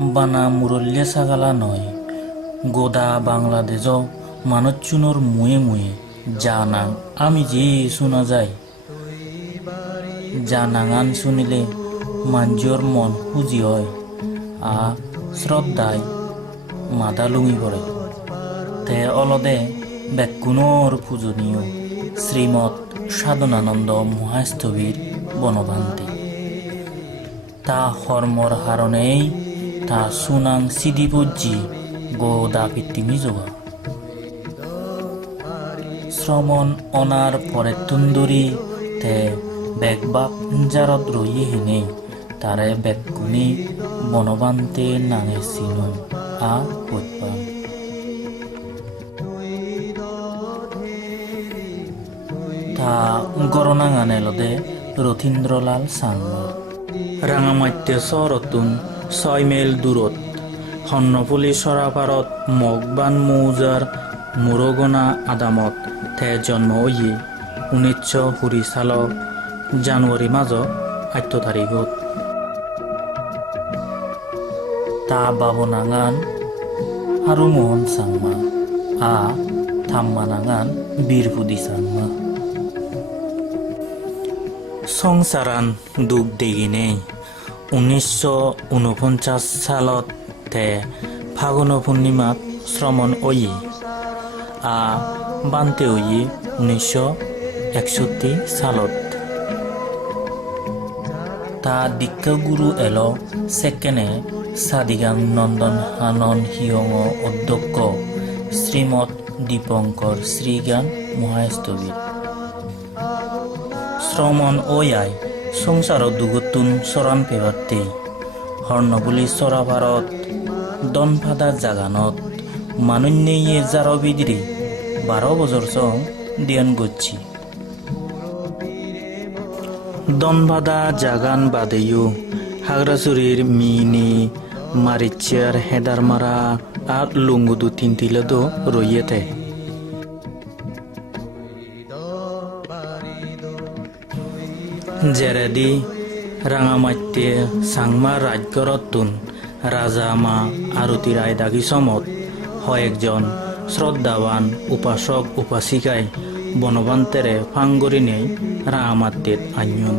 বানা মুরল্লে সাগালা নয়। গোদা বাংলাদেশ মানুষজনের মুয়ে মুয়ে। জানাং আমি যে শোনা যায়। জানাঙান শুনিলে মাঞ্জর মন খুঁজি হয়। আ শ্রদ্ধায় মাদা লুঙি পড়ে। তে অলদে বেকুণর পূজনীয় শ্রীমৎ সাধনানন্দ মহাস্থবির বনভান্তি তা হর্মর হারণেই তা সুনাং সিদিপজ্জি গো দাপিত্তিমি যোগা শ্রমণ অনার পরে তুন্দুরি, তে বেগবাপ জারত রইয়ে হেনে তারে বেগুনি বনবান্তে নাঙে সিনু আ উৎপান। তা গরনাঙানে লদে রথীন্দ্রলাল সাংম রাঙামাত্য চৰতুন ছয় মাইল দূৰত। হন্নপুলি চৰাপাৰত মগবান মৌজাৰ মুৰগনা আদামত তে জন্ম হৈয়ে ঊনৈছশ ষোড়ি চালক জানুৱাৰী মাজত আঠ তাৰিখত তা বাবনাঙান আৰু মোহন চাংমা। আ থাম্মানাঙান বীরপুদি চাংমা। সংসারান দুখ দেগিনে উনিশশো উনপঞ্চাশ সালত তে ফাগুন পূর্ণিমাত শ্রমণ ওই আ বান্তে ওই উনিশশো একষট্টি সালত। তা দীক্ষা গুরু এলো সেকেনে সাদিগাং নন্দন হানন হিয়ং অধ্যক্ষ শ্রীমৎ দীপঙ্কর শ্রীজ্ঞান মহাস্তবীর শ্রমণ ওয়াই সংসার দুগতুন চৰাণ পেবাতেই হৰ্ণবুলি চৰা ভাৰত দনফাদা জাগানত মানুন্যে জার বিদিরি বারো বছর চং দিয়ান গচ্ছি। দনবাদা জাগান বাদেও হাগরাচুরির মিনি মারিচিয়ার হেদারমারা আর লুঙ্গুদু তিনটিলেদো রইয়েতে জেরেদি রাঙামাত্যে সাংমা রাজ্যরতুন রাজা মা আরতি রায় দাগি সমত কয়েকজন শ্রদ্ধাবান উপাসক উপাসিকায় বনবান্তেরে ফাঙ্গরি নেই রাঙামাত্যেত আঞ্জন।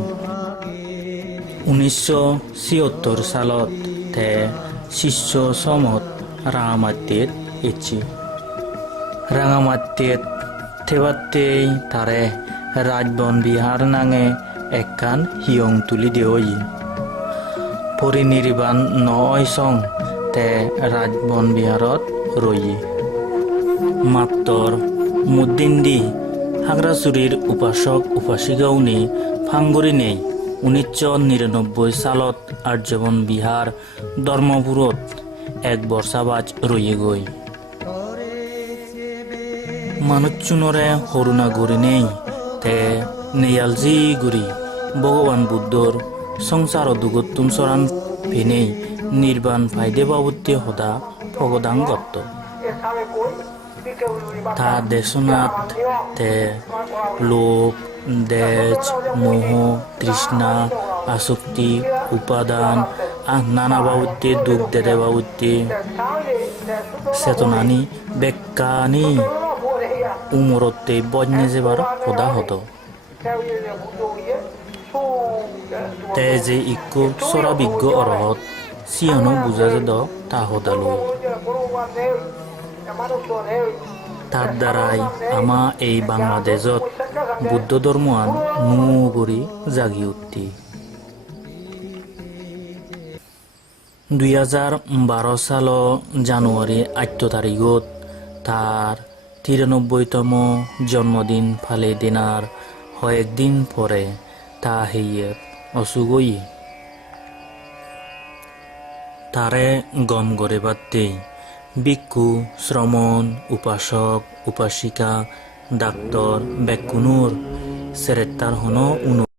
উনিশশো ছিয়ত্তর সালত তে শিষ্য সমত রাঙামাত্যেত ইচ্ছি। রাঙামাত্যেত থেবাত্তেই তারে রাজবন বিহার নাঙে একখান হিয়ং তুলি দেওই পরিনির্বাণ নয় সং তে রাজবন বিহারত রই মাত্র মুদ্দিন্দি হাগরাচুরির উপাসক উপাসিকাউনি ফাঙ্গরি নেই। উনিশশো নিরানব্বই সালত আর্যবন বিহার ধর্মপুরত এক বর্ষাবাজ রয়ে গই মানুষজনরে হরুণা গড়ি নেই। তে নেয়ালজি গুরি ভগবান বুদ্ধর সংসার দুগতুন চরান ফেনেই নির্বাণ ফাইদে বাবুতে হদা ভগদান গত্ত তা দেশনাথ তে লোভ দেজ, মোহ, তৃষ্ণা, আসক্তি, উপাদান আহ নানা বাবুতে দুঃখ বাবুতে চেতনানি বেকানি উমরতে বন্যে যেবার সদা হতো। তে যে ইকু চৰাবিজ্ঞ অৰহত চিয়নো বুজা যে দ তা সদালো তার দ্বাৰাই আমা এই বাংলাদেশত বুদ্ধ ধর্মান নু কৰি জাগি উঠি দুই হাজাৰ বাৰ সাল জানুৱাৰী আঠ তাৰিখত তার তিরানব্বইতম জন্মদিন ফালে দিনার কয়েকদিন পরে, তা হেইয়ের অসুগই তারে গম গড়ে বাদতে ভিক্ষু, শ্রমণ, উপাসক, উপাসিকা, ডাক্তর বেকুনুর সেরেত্তার হন উনু।